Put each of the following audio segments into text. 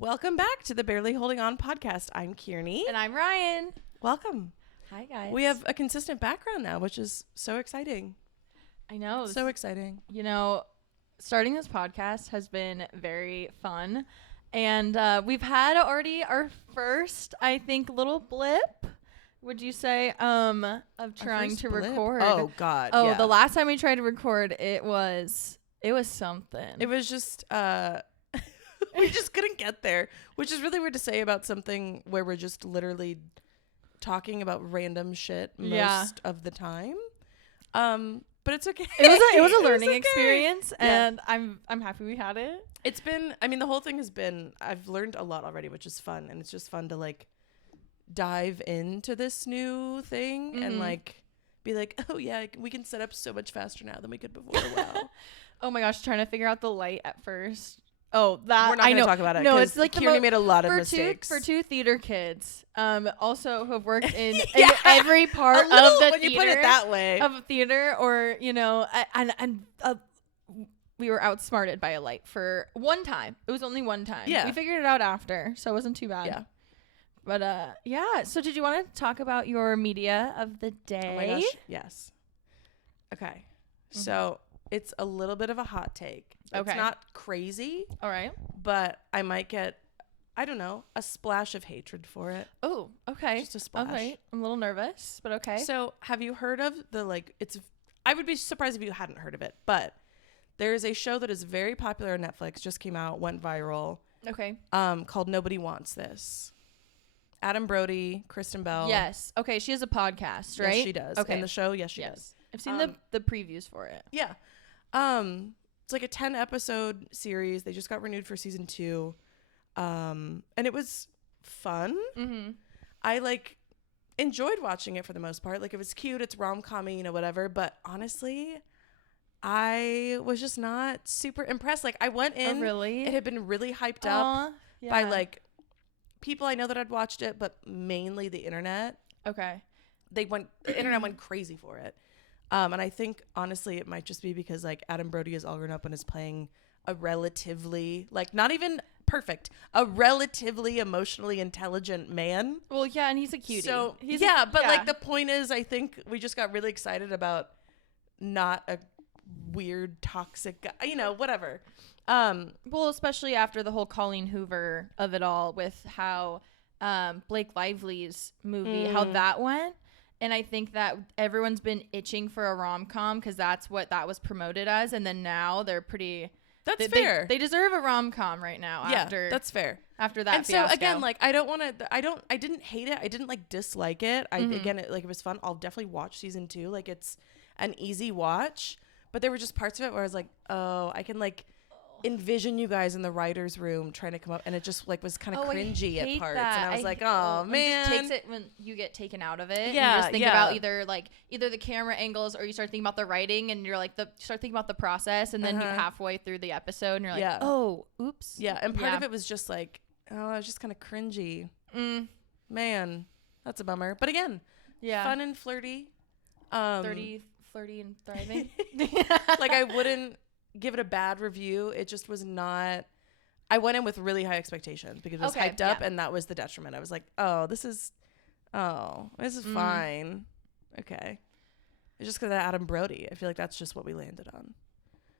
Welcome back to the Barely Holding On podcast. I'm Kierney. And I'm Ryan. Welcome. Hi, guys. We have a consistent background now, which is so exciting. I know. So exciting. You know, starting this podcast has been very fun. And we've had already our first, I think, little blip, would you say, of trying to record. Oh, God. Oh, yeah. The last time we tried to record, it was something. It was just, we just couldn't get there, which is really weird to say about something where we're just literally talking about random shit most of the time. But it's okay. It was a learning okay. experience, and I'm happy we had it. It's been, I mean, the whole thing has been, I've learned a lot already, which is fun. And it's just fun to like dive into this new thing and like be like, oh yeah, we can set up so much faster now than we could before. Wow. Oh my gosh, trying to figure out the light at first. Oh, that we're not going to talk about it. No, it's like Kierney made a lot of mistakes for two theater kids. Also who have worked in every part of the when theater. You put it that way. Of theater, or and we were outsmarted by a light for one time. It was only one time. Yeah, we figured it out after, so it wasn't too bad. Yeah. But yeah. So did you want to talk about your media of the day? Oh my gosh, yes. Okay, so it's a little bit of a hot take. It's not crazy. All right. But I might get, I don't know, a splash of hatred for it. Oh, okay. Just a splash. Okay. I'm a little nervous, but okay. So have you heard of I would be surprised if you hadn't heard of it, but there is a show that is very popular on Netflix, just came out, went viral. Okay. Called Nobody Wants This. Adam Brody, Kristen Bell. Yes. Okay. She has a podcast, right? Yes, she does. Okay. In the show, yes, she does. I've seen the previews for it. Yeah. It's like a 10 episode series. They just got renewed for season 2. And it was fun. Mm-hmm. I like enjoyed watching it for the most part. Like it was cute. It's rom-com-y, whatever. But honestly, I was just not super impressed. Like I went in. Oh, really? It had been really hyped up by like people I know that had watched it, but mainly the internet. Okay. The internet went crazy for it. And I think, honestly, it might just be because, like, Adam Brody is all grown up and is playing a relatively, like, not even perfect, a relatively emotionally intelligent man. Well, yeah, and he's a cutie. So, like, the point is, I think we just got really excited about not a weird, toxic guy, whatever. Well, especially after the whole Colleen Hoover of it all with how Blake Lively's movie, how that went. And I think that everyone's been itching for a rom-com because that's what that was promoted as. And then now they're pretty... That's fair. They deserve a rom-com right now. Yeah, that's fair. After that and fiasco. So again, like, I didn't hate it. I didn't like dislike it. It was fun. I'll definitely watch season 2. Like it's an easy watch, but there were just parts of it where I was like, oh, I can like envision you guys in the writer's room trying to come up, and it just like was kind of cringy at parts, and I was like, oh man, it just takes it when you get taken out of it. Yeah, you just think about either the camera angles, or you start thinking about the writing, and you're like start thinking about the process, and then you're halfway through the episode, and you're like, oh, oops. Yeah, and part of it was just like, oh, it was just kind of cringy. Man, that's a bummer. But again, fun and flirty. Flirty and thriving. Like I wouldn't give it a bad review. It just was not. I went in with really high expectations because it was hyped up, and that was the detriment. I was like, oh, this is fine. Okay. It's just because of Adam Brody. I feel like that's just what we landed on.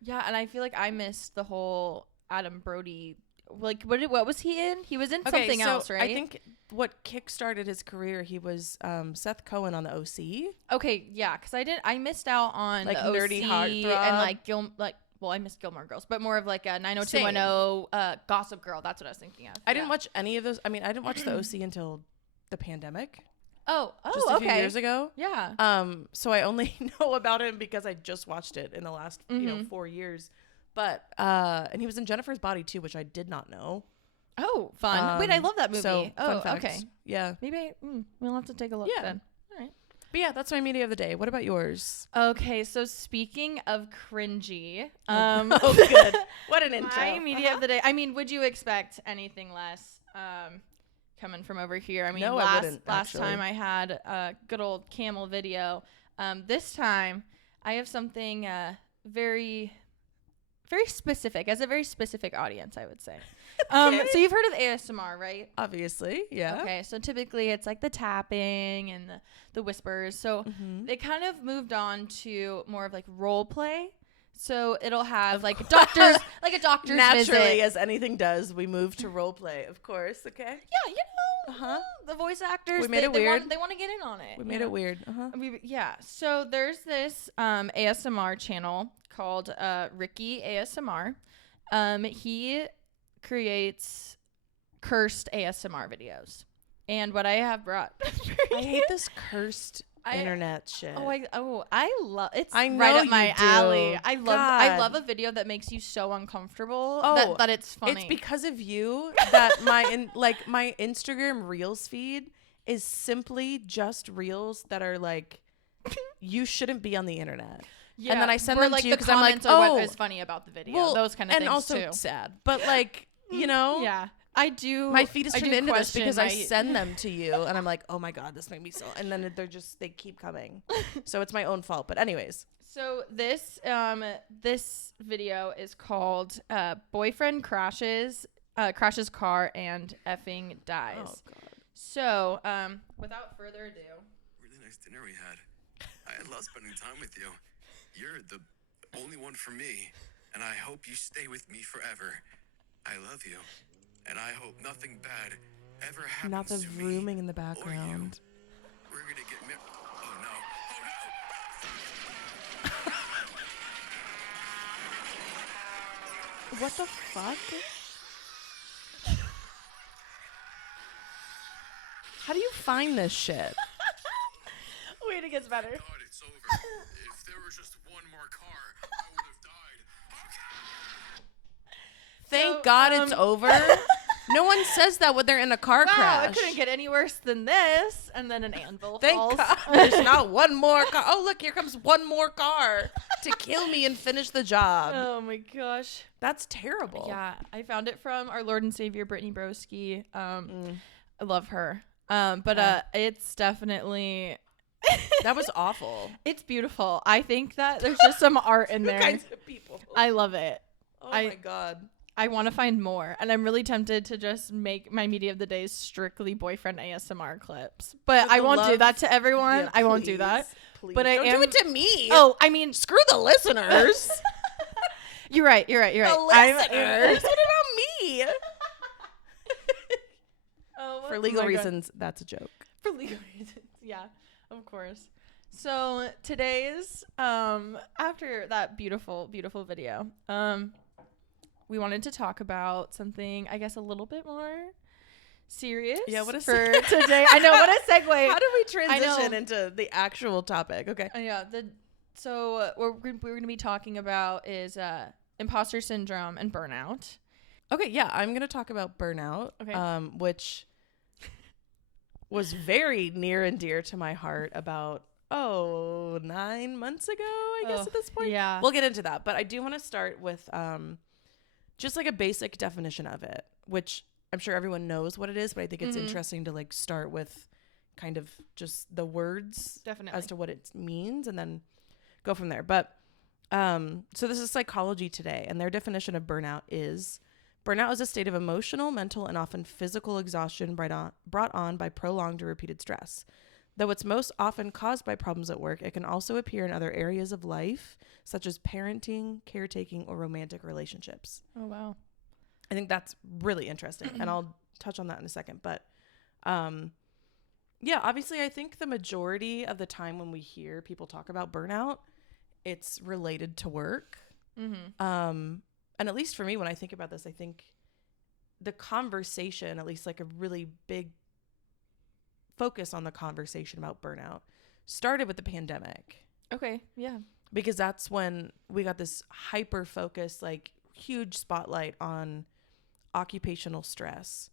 Yeah, and I feel like I missed the whole Adam Brody. Like, what was he in? He was in something else, right? I think what kickstarted his career, he was Seth Cohen on the OC. Okay, yeah, because I missed out on like the nerdy OC heartthrob. and well, I missed Gilmore Girls, but more of like a 90210 Gossip Girl. That's what I was thinking of. I didn't watch any of those. I mean, I didn't watch the OC until the pandemic. Just a few years ago. Yeah. So I only know about him because I just watched it in the last 4 years. But and he was in Jennifer's Body too, which I did not know. Oh, fun! Wait, I love that movie. So, fun fact. Okay. Yeah. Maybe we'll have to take a look then. All right. But yeah, that's my media of the day. What about yours? Okay, so speaking of cringy, oh good. What an intro. My media of the day. I mean, would you expect anything less coming from over here? I mean, no, last time I had a good old camel video. This time I have something very very specific, as a very specific audience, I would say. So you've heard of ASMR, right? Obviously, yeah. Okay, so typically it's like the tapping and the whispers. So they kind of moved on to more of like role play. So it'll have like doctors, like a doctor's Naturally, visit. as anything does, we move to role play, of course. Okay. Yeah, you know, the voice actors. We made it weird. They want to get in on it. We made it weird. Yeah. So there's this ASMR channel called Ricky ASMR. He creates cursed ASMR videos, and what I have brought. I hate this cursed internet shit. I love it's I know right up my you do. alley. I God. love a video that makes you so uncomfortable Oh, that it's funny. It's because of you that my Instagram Reels feed is simply just reels that are like, you shouldn't be on the internet. Yeah, and then I send where, them like, to you the because I'm like, comments are oh, what is funny about the video. Those kind of things and also too. sad, but like, you know, Yeah, I do. my feed is I turned do into this question because I send them to you, and I'm like, oh my god, this made me so. And then they keep coming, so it's my own fault. But anyways, so this video is called "Boyfriend Crashes Car and Effing Dies." oh god, So without further ado, Really nice dinner we had. I love spending time with you. You're the only one for me, and I hope you stay with me forever. I love you, and I hope nothing bad ever happens not the to me vrooming in the or you. background. We're gonna get married. Oh no! Oh no! What the fuck? How do you find this shit? wait, it gets better. God, it's over. If there was just one more car, I would have died. Thank So, God it's over. No one says that when they're in a car Wow, crash. it couldn't get any worse than this. And then an anvil Thank falls. God there's not one more car. Oh, look, here comes one more car to kill me and finish the job. Oh my gosh. That's terrible. Yeah, I found it from our Lord and Savior Brittany Broski. I love her. But it's definitely That was awful. it's beautiful. I think that there's just some art in there. Kinds of people. I love it. Oh my God. I want to find more, and I'm really tempted to just make my media of the day strictly boyfriend ASMR clips. But I won't do that to everyone. Yeah, I won't do that. Please. But Don't do it to me. Oh, I mean, Screw the listeners. you're right. You're right. The listeners. What about me? For legal reasons, that's a joke. For legal reasons, yeah, of course. So today's after that beautiful video, we wanted to talk about something, I guess, a little bit more serious. Yeah, what a for today. I know, what a segue. How do we transition into the actual topic? Okay. Yeah. So what we're going to be talking about is imposter syndrome and burnout. Okay, yeah, I'm going to talk about burnout, Okay. Which was very near and dear to my heart about 9 months ago, I guess, at this point. Yeah. We'll get into that, but I do want to start with just like a basic definition of it, which I'm sure everyone knows what it is, but I think it's interesting to like start with kind of just the words Definitely. as to what it means and then go from there. But so this is Psychology Today, and their definition of burnout is a state of emotional, mental, and often physical exhaustion brought on by prolonged or repeated stress. Though it's most often caused by problems at work, it can also appear in other areas of life, such as parenting, caretaking, or romantic relationships. Oh, wow. I think that's really interesting, and I'll touch on that in a second. But yeah, obviously, I think the majority of the time when we hear people talk about burnout, it's related to work. And at least for me, when I think about this, I think the conversation, at least like a really big focus on the conversation about burnout, started with the pandemic. Okay. Yeah. Because that's when we got this hyper focus, like huge spotlight on occupational stress,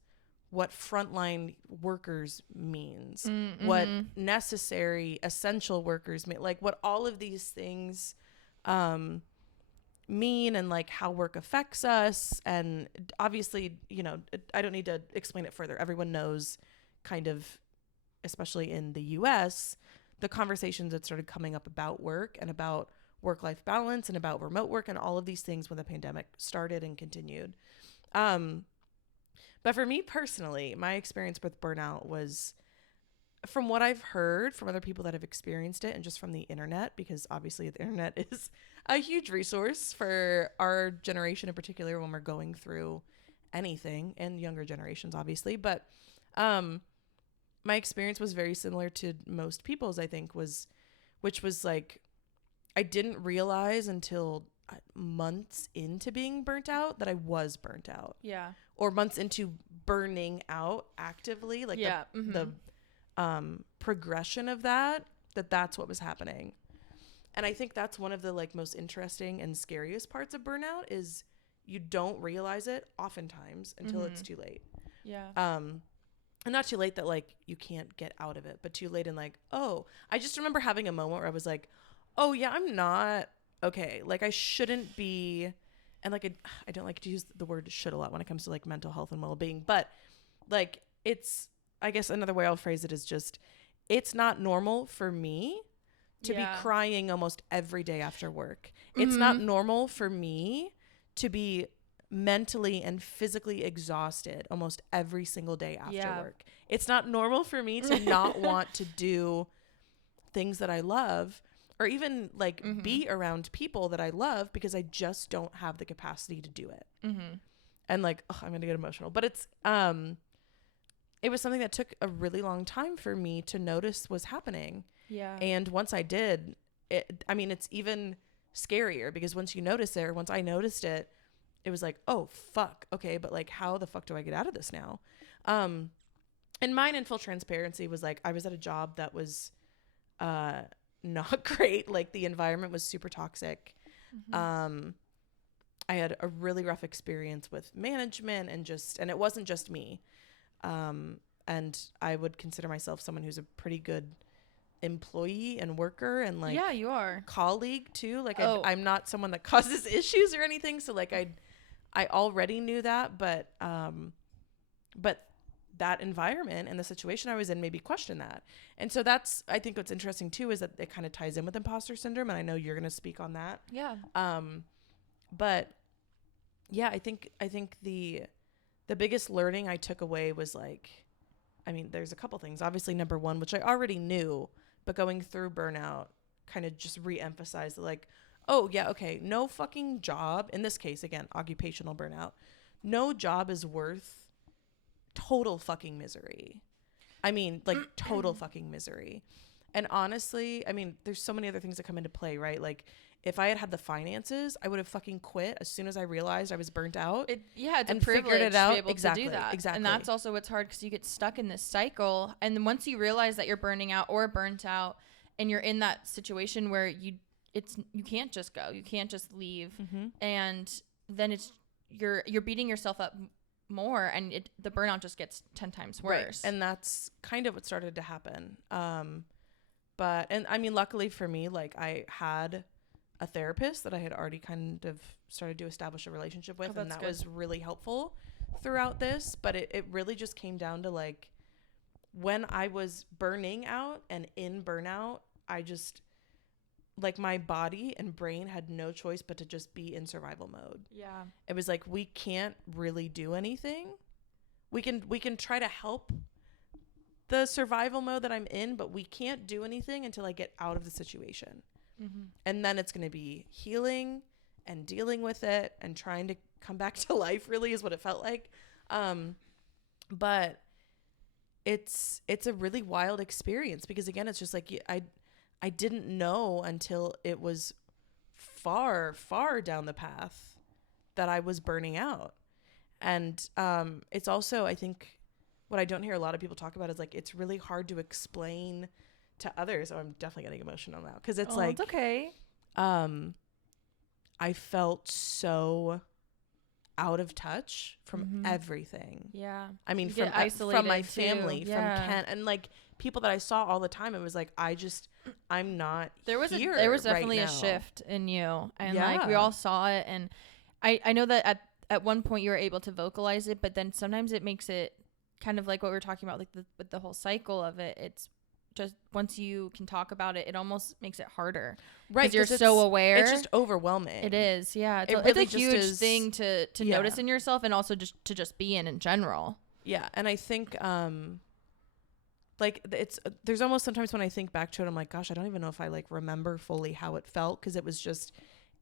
what frontline workers means, what necessary essential workers mean, like what all of these things mean, and like how work affects us. And obviously, you know, I don't need to explain it further. Everyone knows kind of, especially in the US, the conversations that started coming up about work and about work-life balance and about remote work and all of these things when the pandemic started and continued. But for me personally, my experience with burnout was, from what I've heard from other people that have experienced it and just from the internet, because obviously the internet is a huge resource for our generation in particular when we're going through anything, and younger generations obviously. But my experience was very similar to most people's, I think, which was like, I didn't realize until months into being burnt out that I was burnt out. Yeah. Or months into burning out actively, like the progression of that's what was happening. And I think that's one of the like most interesting and scariest parts of burnout is you don't realize it oftentimes until it's too late. Yeah. And not too late that like you can't get out of it, but too late in like, oh, I just remember having a moment where I was like, oh yeah, I'm not okay. Like I shouldn't be. And like, I don't like to use the word should a lot when it comes to like mental health and well-being, but like it's, I guess another way I'll phrase it is just, it's not normal for me to be crying almost every day after work. It's not normal for me to be mentally and physically exhausted almost every single day after work. It's not normal for me to not want to do things that I love, or even like be around people that I love, because I just don't have the capacity to do it. And like, I'm going to get emotional, but it's, it was something that took a really long time for me to notice was happening. Yeah. And once I did, it's even scarier, because once you notice it, or once I noticed it, it was like, oh fuck. Okay. But like, how the fuck do I get out of this now? And mine, in full transparency, was like, I was at a job that was, not great. Like the environment was super toxic. I had a really rough experience with management and it wasn't just me. And I would consider myself someone who's a pretty good employee and worker and like, yeah, you are colleague too. Like I'm not someone that causes issues or anything. So like I already knew that, but that environment and the situation I was in made me question that. And so that's, I think what's interesting too, is that it kind of ties in with imposter syndrome. And I know you're going to speak on that. Yeah. But yeah, I think the biggest learning I took away was like, there's a couple things. Obviously, number one, which I already knew, but going through burnout kind of just re-emphasized like, oh yeah, okay, no fucking job, in this case, again, occupational burnout, no job is worth total fucking misery. Total fucking misery. And honestly, there's so many other things that come into play, right? Like if I had had the finances, I would have fucking quit as soon as I realized I was burnt out. It's a privilege to be able to do that. Exactly. And that's also what's hard, because you get stuck in this cycle. And then once you realize that you're burning out or burnt out, and you're in that situation where you can't just go, you can't just leave, and then you're beating yourself up more, and the burnout just gets 10 times worse. Right. And that's kind of what started to happen. Luckily for me, like I had a therapist that I had already kind of started to establish a relationship with, and that was really helpful throughout this. But it really just came down to like, when I was burning out and in burnout, I just, like, my body and brain had no choice but to just be in survival mode. Yeah. It was like, we can't really do anything. We can try to help the survival mode that I'm in, but we can't do anything until I get out of the situation. And then it's going to be healing and dealing with it and trying to come back to life, really, is what it felt like. But it's a really wild experience, because again, it's just like, I didn't know until it was far, far down the path that I was burning out. And it's also, I think, what I don't hear a lot of people talk about is like, it's really hard to explain to others. Oh, I'm definitely getting emotional now, because it's like, it's okay. I felt so out of touch from everything. Yeah. From my family, from Ken, and like people that I saw all the time. It was like, I'm not there was here there was definitely right a now. shift in you, and like we all saw it. And I know that at one point you were able to vocalize it, but then sometimes it makes it kind of like what we were talking about, like with the whole cycle of it. just once you can talk about it, it almost makes it harder. Right. Because you're so aware. It's just overwhelming. It is. Yeah. It's, Really it's a huge thing to notice in yourself, and also just to just be in general. Yeah. And I think, like there's almost sometimes when I think back to it, I'm like, gosh, I don't even know if I like remember fully how it felt. Cause it was just,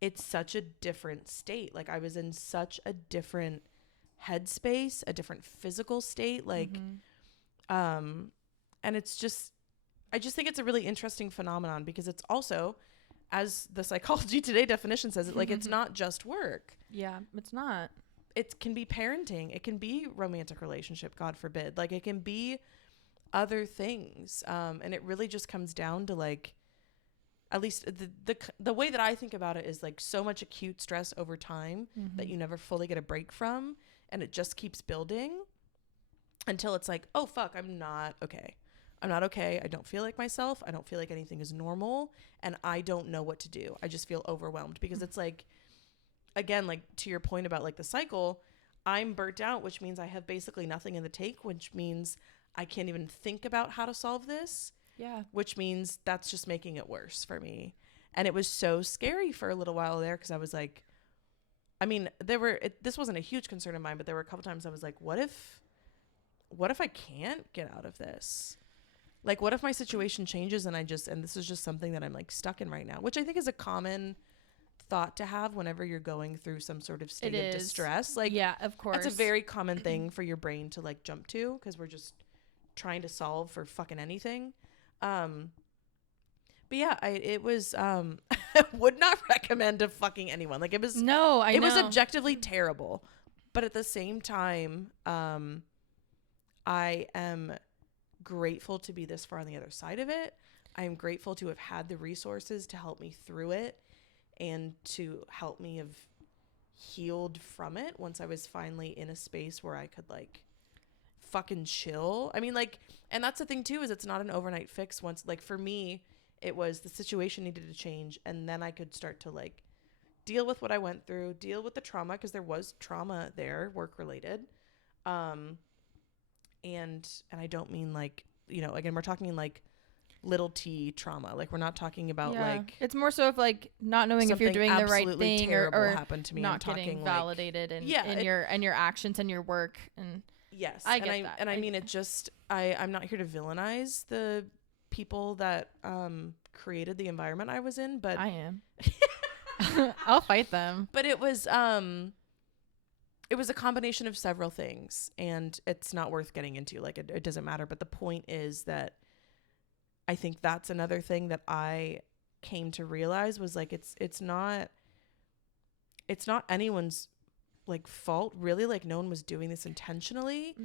it's such a different state. Like I was in such a different headspace, a different physical state. Like, and it's just, I just think it's a really interesting phenomenon because it's also, as the Psychology Today definition says it, like it's not just work. Yeah, it's not. It can be parenting. It can be romantic relationship, God forbid. Like it can be other things. And it really just comes down to like, at least the way that I think about it is like so much acute stress over time that you never fully get a break from. And it just keeps building until it's like, oh, fuck, I'm not okay. I'm not okay. I don't feel like myself. I don't feel like anything is normal. And I don't know what to do. I just feel overwhelmed because it's like, again, like to your point about like the cycle, I'm burnt out, which means I have basically nothing in the tank, which means I can't even think about how to solve this. Yeah. Which means that's just making it worse for me. And it was so scary for a little while there because I was like, I mean, this wasn't a huge concern of mine, but there were a couple times I was like, what if I can't get out of this? Like, what if my situation changes and this is just something that I'm like stuck in right now, which I think is a common thought to have whenever you're going through some sort of state of distress. Like, yeah, of course. That's a very common thing for your brain to like jump to because we're just trying to solve for fucking anything. But yeah, it was, I would not recommend to fucking anyone. Like it was, it was objectively terrible, but at the same time, I am grateful to be this far on the other side of it. I am grateful to have had the resources to help me through it and to help me have healed from it once I was finally in a space where I could like fucking chill. I mean, like, and that's the thing too, is it's not an overnight fix. Once, like for me, it was the situation needed to change and then I could start to like deal with what I went through, deal with the trauma, because there was trauma there, work related. And I don't mean like, you know, again, we're talking like little t trauma. Like we're not talking about like, it's more so of like not knowing if you're doing the right thing or happened to me. Not getting validated in your actions and your work. And yes, I get that. And I mean, it just, I'm not here to villainize the people that created the environment I was in, but I am. I'll fight them. But it was a combination of several things, and it's not worth getting into. Like it doesn't matter. But the point is that I think that's another thing that I came to realize was like it's not anyone's like fault really. Like no one was doing this intentionally,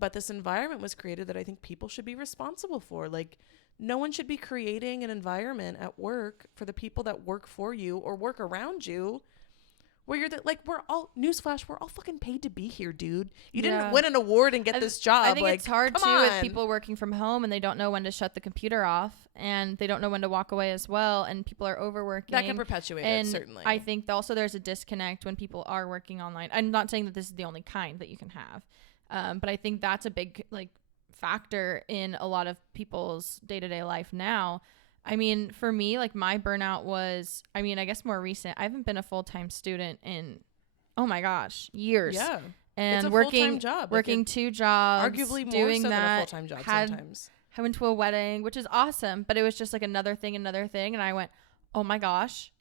but this environment was created that I think people should be responsible for. Like no one should be creating an environment at work for the people that work for you or work around you where you're like, we're all, newsflash, we're all fucking paid to be here, dude. You didn't win an award and get this job. I think like, it's hard too with people working from home and they don't know when to shut the computer off and they don't know when to walk away as well, and people are overworking. That can perpetuate it, certainly. I think also there's a disconnect when people are working online. I'm not saying that this is the only kind that you can have, but I think that's a big like factor in a lot of people's day-to-day life now. I mean, for me, like my burnout was, I mean, I guess more recent. I haven't been a full-time student in, oh my gosh, years. Yeah. And it's a working, full-time job. Working two jobs. Arguably more doing so that, than a full-time job sometimes. I went to a wedding, which is awesome, but it was just like another thing. And I went, oh my gosh.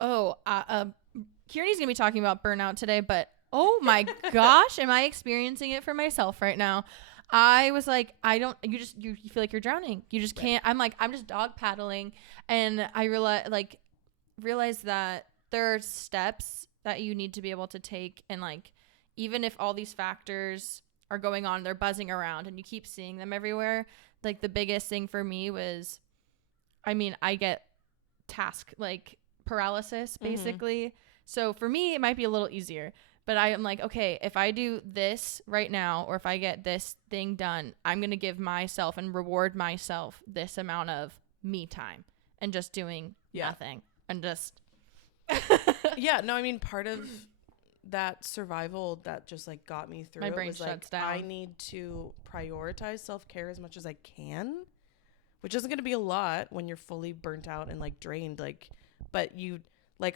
Oh, Kierney's going to be talking about burnout today, but oh my gosh, am I experiencing it for myself right now? I was like, you feel like you're drowning. You just can't. I'm like, I'm just dog paddling. And I realized that there are steps that you need to be able to take. And like, even if all these factors are going on, they're buzzing around and you keep seeing them everywhere. Like the biggest thing for me was, I mean, I get task like paralysis basically. So for me, it might be a little easier. But I am like, okay, if I do this right now, or if I get this thing done, I'm going to give myself and reward myself this amount of me time and just doing nothing and just. Yeah, no, I mean, part of that survival that just like got me through My brain was shuts like, down. I need to prioritize self-care as much as I can, which isn't going to be a lot when you're fully burnt out and like drained. Like, but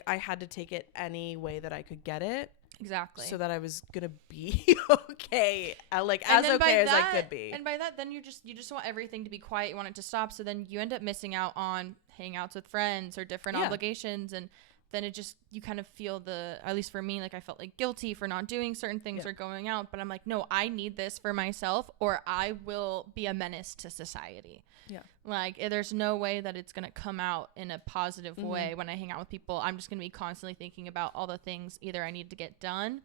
I had to take it any way that I could get it. Exactly. So that I was going to be okay. As okay as I could be. And by that, then you just want everything to be quiet. You want it to stop. So then you end up missing out on hangouts with friends or different obligations. And then you kind of feel at least for me, like I felt like guilty for not doing certain things or going out. But I'm like, no, I need this for myself or I will be a menace to society. Yeah. Like there's no way that it's going to come out in a positive way when I hang out with people. I'm just going to be constantly thinking about all the things either I need to get done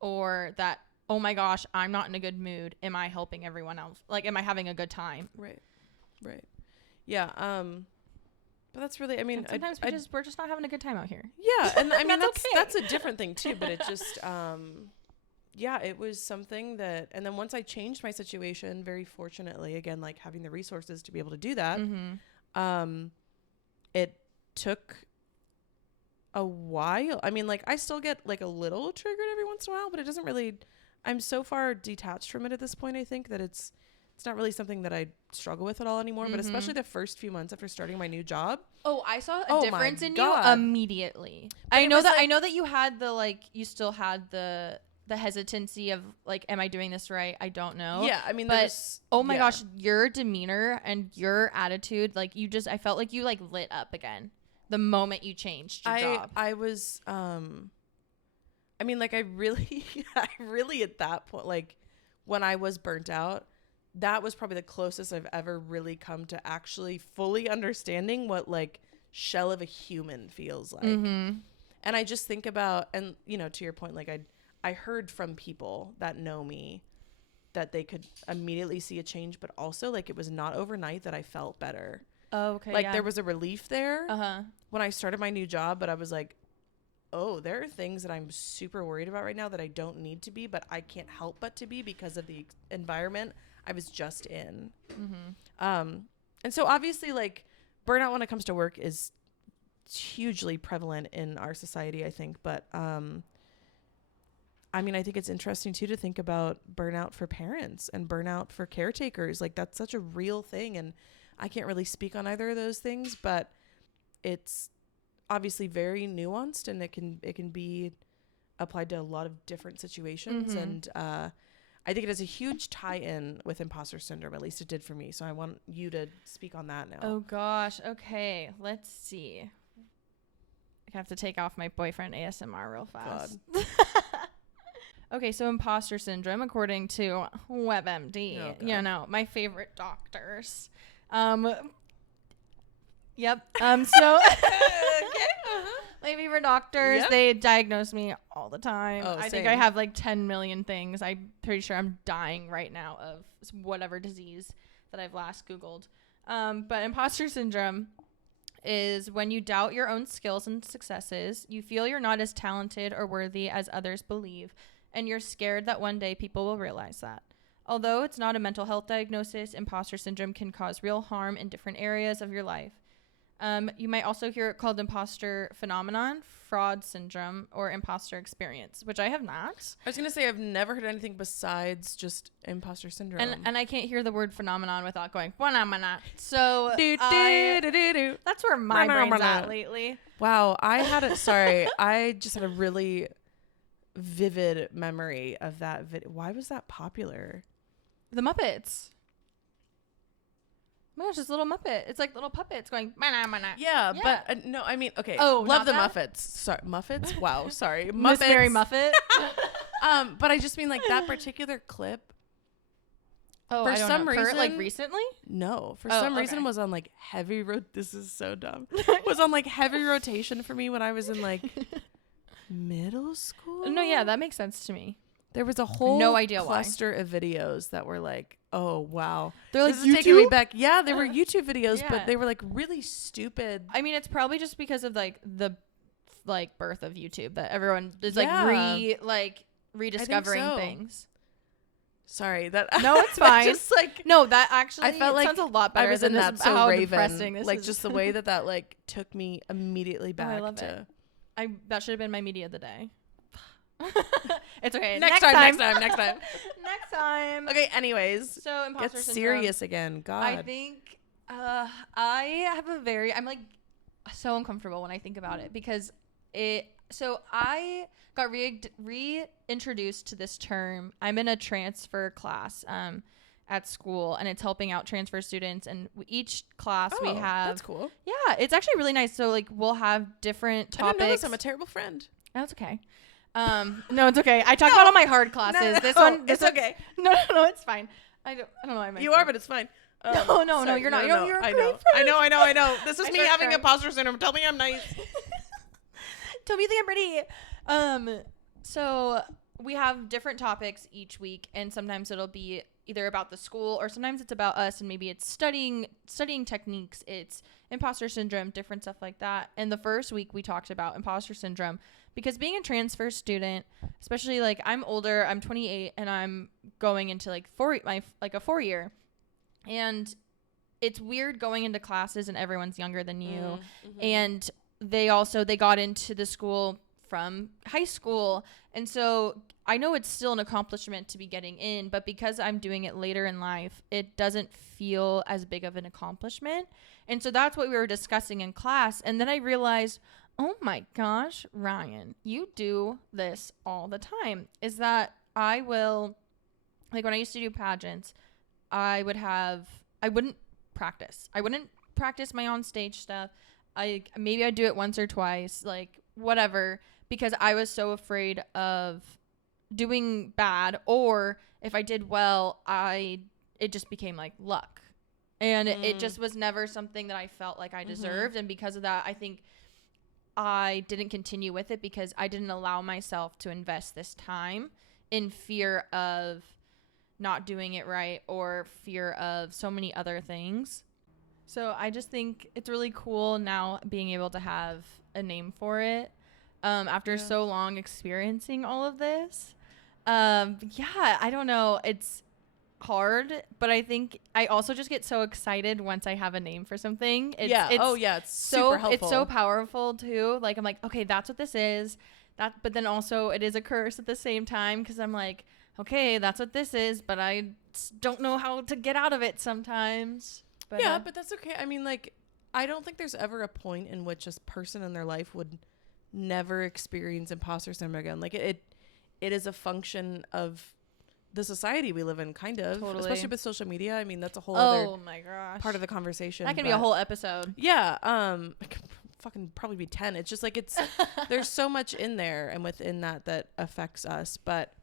or that, oh my gosh, I'm not in a good mood. Am I helping everyone else? Like, am I having a good time? Right. Yeah. But that's really, I mean, and sometimes we're just not having a good time out here. Yeah. And I mean, that's okay. a different thing too, but it just, yeah, it was something that, and then once I changed my situation, very fortunately, again, like having the resources to be able to do that, it took a while. I mean, like I still get like a little triggered every once in a while, but it doesn't really, I'm so far detached from it at this point, I think that it's not really something that I struggle with at all anymore, but especially the first few months after starting my new job. Oh, I saw a difference in you immediately. But I know that you had you still had the hesitancy of like, am I doing this right? I don't know. Yeah. I mean, but oh my gosh, your demeanor and your attitude, like I felt like you like lit up again the moment you changed your job. I was, I mean, like I really at that point, like when I was burnt out, that was probably the closest I've ever really come to actually fully understanding what like shell of a human feels like. And I just think about, and you know, to your point, like I heard from people that know me that they could immediately see a change, but also like it was not overnight that I felt better. Oh, okay. Like there was a relief there Uh-huh. when I started my new job, but I was like, oh, there are things that I'm super worried about right now that I don't need to be, but I can't help but to be because of the environment I was just in. And so obviously like burnout when it comes to work is hugely prevalent in our society, I think. But, I mean, I think it's interesting too, to think about burnout for parents and burnout for caretakers. Like that's such a real thing. And I can't really speak on either of those things, but it's obviously very nuanced and it can be applied to a lot of different situations. And, I think it has a huge tie-in with imposter syndrome. At least it did for me. So I want you to speak on that now. Oh gosh. Okay. Let's see. I have to take off my boyfriend ASMR real fast. Okay. So imposter syndrome, according to WebMD, you know, my favorite doctors. Yep. So my favorite doctors, they diagnose me all the time. Oh, I think I have like 10 million things. I'm pretty sure I'm dying right now of whatever disease that I've last Googled. But imposter syndrome is when you doubt your own skills and successes, you feel you're not as talented or worthy as others believe, and you're scared that one day people will realize that. Although it's not a mental health diagnosis, imposter syndrome can cause real harm in different areas of your life. You might also hear it called imposter phenomenon, fraud syndrome, or imposter experience, which I have not. I was going to say I've never heard anything besides just imposter syndrome. And I can't hear the word phenomenon without going, phenomena. So that's where my brain's at lately. Wow. I just had a really vivid memory of that video. Why was that popular? The Muppets. Oh my gosh, this little Muppet. It's like little puppets going, mana, mana. Yeah, but no, I mean, okay. Oh, love the that? Muppets. Sorry, Muppets? Wow, sorry. Miss Muppets. Mary Muffet. But I just mean like that particular clip. Oh, for some reason, like recently? No, for some reason was on like heavy this is so dumb. Was on like heavy rotation for me when I was in like middle school. No, yeah, that makes sense to me. There was a whole cluster why. of videos that were like, oh wow, they're like, this is taking me back. Yeah, they were YouTube videos, but they were like really stupid. I mean, it's probably just because of like the birth of YouTube that everyone is rediscovering things. Sorry, that no, it's fine. Just like no, that actually I felt like sounds a lot better I was than in this, that so how Raven. depressing this like is. just the way that like took me immediately back I love to. it. That should have been my media of the day. It's okay. Next time. Next time. Okay. Anyways, so imposter get syndrome. serious again. God. I think I have I'm like so uncomfortable when I think about it because so I got reintroduced to this term. I'm in a transfer class at school, and it's helping out transfer students, and each class we have. That's cool. Yeah, it's actually really nice. So like we'll have different topics. I didn't know this. I'm a terrible friend. No, it's okay. No, it's okay. I talk about all my hard classes. This one, it's okay. No, it's fine. I don't know. I might. You are, but it's fine. No, you're not. You're a great friend. I know. This is me having imposter syndrome. Tell me I'm nice. Tell me you think I'm pretty. So we have different topics each week, and sometimes it'll be either about the school, or sometimes it's about us, and maybe it's studying techniques. It's imposter syndrome, different stuff like that. And the first week we talked about imposter syndrome because being a transfer student, especially like I'm older, I'm 28, and I'm going into like a 4-year. And it's weird going into classes and everyone's younger than you. Mm-hmm. And they got into the school from high school. And so I know it's still an accomplishment to be getting in, but because I'm doing it later in life, it doesn't feel as big of an accomplishment. And so that's what we were discussing in class. And then I realized, oh my gosh, Ryan, you do this all the time. Is that I will, like when I used to do pageants, I wouldn't practice. I wouldn't practice my on stage stuff. Maybe I'd do it once or twice, like whatever, because I was so afraid of doing bad, or if I did well, it just became like luck. And it just was never something that I felt like I deserved. And because of that, I think I didn't continue with it because I didn't allow myself to invest this time in fear of not doing it right or fear of so many other things. So I just think it's really cool now being able to have a name for it after so long experiencing all of this. I don't know. It's hard, but I think I also just get so excited once I have a name for something. It's super helpful. It's so powerful too. Like I'm like, okay, that's what this is. But then also it is a curse at the same time because I'm like, okay, that's what this is, but I don't know how to get out of it sometimes. But, but that's okay. I mean, like, I don't think there's ever a point in which a person in their life would never experience imposter syndrome again. Like, it is a function of the society we live in, kind of. Totally. Especially with social media. I mean, that's a whole other part of the conversation. That can be a whole episode. Yeah. It could fucking probably be 10. It's just like there's so much in there and within that affects us. But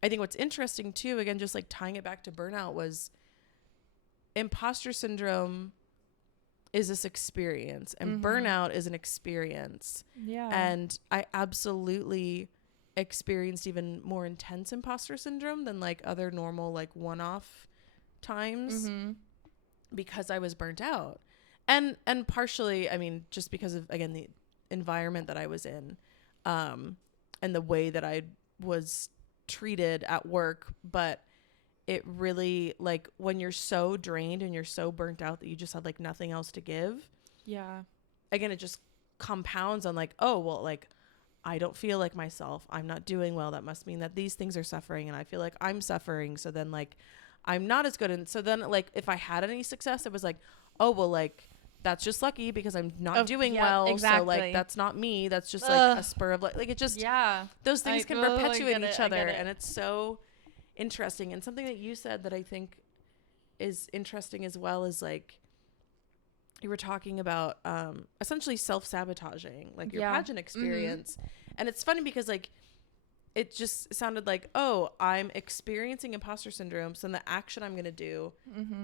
I think what's interesting too, again, just like tying it back to burnout, was imposter syndrome is this experience and burnout is an experience. Yeah. And I absolutely experienced even more intense imposter syndrome than like other normal, like one-off times because I was burnt out. And partially, I mean, just because of, again, the environment that I was in, and the way that I was treated at work. But it really, like, when you're so drained and you're so burnt out that you just had like nothing else to give. Yeah. Again, it just compounds on like, oh, well, like, I don't feel like myself. I'm not doing well. That must mean that these things are suffering and I feel like I'm suffering. So then like, I'm not as good. And so then like, if I had any success, it was like, oh, well, like, that's just lucky because I'm not doing well. Exactly. So like, that's not me. That's just like a spur of like it just, those things can perpetuate each other. And it's so interesting. And something that you said that I think is interesting as well is like, you were talking about essentially self-sabotaging, like your pageant experience. And it's funny because like, it just sounded like, oh, I'm experiencing imposter syndrome. So the action I'm going to do,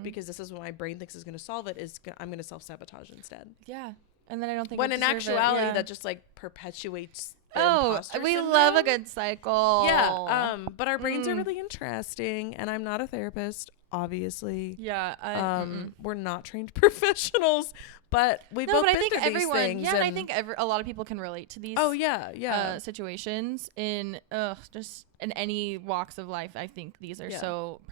because this is what my brain thinks is going to solve it, is I'm going to self-sabotage instead. Yeah. And then I don't think when in actuality that just like perpetuates the imposter we syndrome. Love a good cycle. Yeah. But our brains are really interesting, and I'm not a therapist, obviously. Yeah. We're not trained professionals, but we've both been through these things. Yeah, and I think a lot of people can relate to these. Situations in just in any walks of life. I think these are so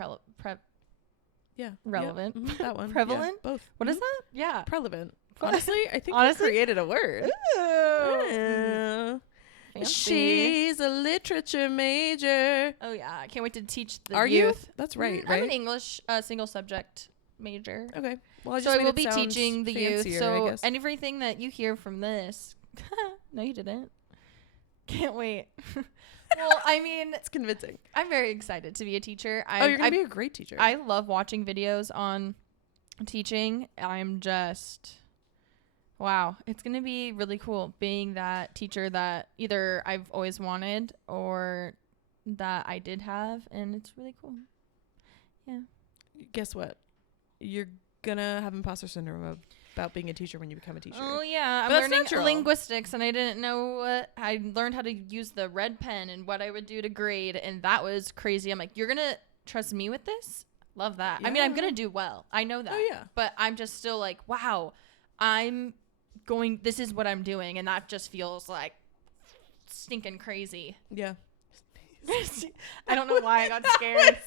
relevant. Yeah. That one. Prevalent. Yeah, both. What is that? Yeah. Prevalent. Honestly, I think you created a word. She's a literature major. Oh yeah, I can't wait to teach the youth. You? That's right. I'm an English single subject major. Okay. Well, So I will be teaching the youth. I So guess. everything that you hear from this, no, you didn't. Can't wait. Well, I mean, It's convincing. I'm very excited to be a teacher. You're gonna be a great teacher. I love watching videos on teaching. I'm just, wow, it's gonna be really cool being that teacher that either I've always wanted or that I did have, and it's really cool. Yeah. Guess what? You're gonna have imposter syndrome about being a teacher when you become a teacher. Oh yeah, I'm But that's learning natural. linguistics, and I didn't know what I learned how to use the red pen and what I would do to grade, and that was crazy. I'm like, you're gonna trust me with this? Love that. I mean, I'm gonna do well. I know that. Oh yeah. But I'm just still like, wow, this is what I'm doing, and that just feels like stinking crazy. Yeah. I don't know why I got scared.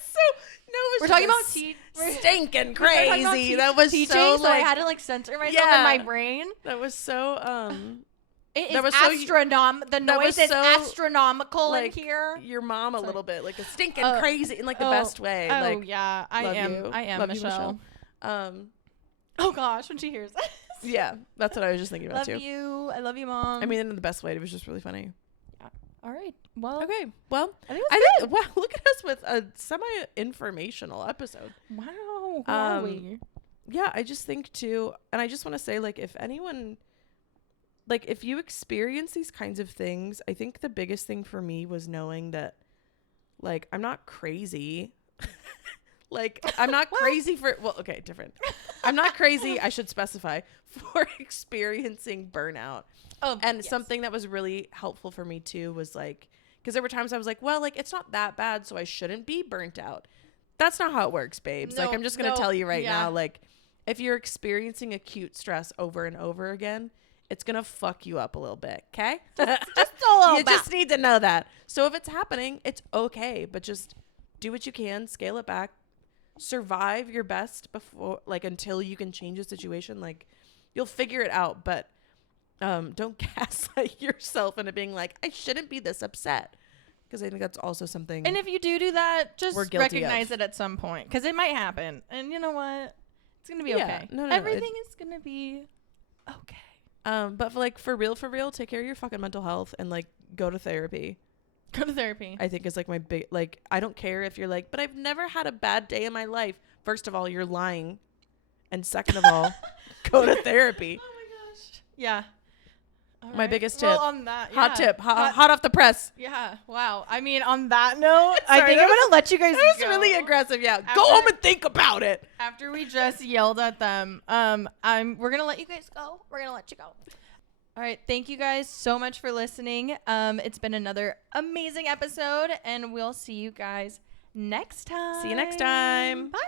We're talking about stinking crazy. That was teaching, so so I had to like censor myself in my brain. That was so It that is was so the noise is so, astronomical like, in here. your mom a Sorry. little bit, like a stinking crazy in like the best way. Oh Like, yeah, I love am. you. I am Love you, Michelle. Oh gosh, when she hears this. Yeah, that's what I was just thinking about Love too. you. I love you, Mom. I mean, in the best way. It was just really funny. All right. Well, Okay. Well, I think it was wow, look at us with a semi-informational episode. Wow. Who are we? Yeah, I just think too, and I just want to say, like, if anyone, like, if you experience these kinds of things, I think the biggest thing for me was knowing that, like, I'm not crazy. Like, I'm not crazy for, well, okay, different. I'm not crazy, I should specify, for experiencing burnout. Oh, And yes. something that was really helpful for me too was like, because there were times I was like, well, like, it's not that bad, so I shouldn't be burnt out. That's not how it works, babes. Like, I'm just going to tell you right now, like, if you're experiencing acute stress over and over again, it's going to fuck you up a little bit, okay? Just a little You bit. just need to know that. So if it's happening, it's okay, but just do what you can, scale it back, survive your best before, like, until you can change the situation. Like, you'll figure it out, but don't gaslight yourself into being like, I shouldn't be this upset, because I think that's also something. And if you do that, just we're guilty recognize of. it at some point, because it might happen. And you know what? It's gonna be Yeah. okay. No, everything is gonna be okay. But for real, take care of your fucking mental health and like go to therapy. Go to therapy. I think is like my big, like, I don't care if you're like, but I've never had a bad day in my life. First of all, you're lying, and second of all, go to therapy. Oh my gosh. Yeah. All My right. biggest Well, tip. on that, Hot tip, hot off the press. Yeah. Wow. I mean, on that note, I Sorry, think I'm gonna let you guys That was go. really aggressive. Yeah, After- go home and think about it. After we just yelled at them, we're gonna let you guys go. We're gonna let you go. All right. Thank you guys so much for listening. It's been another amazing episode, and we'll see you guys next time. See you next time. Bye.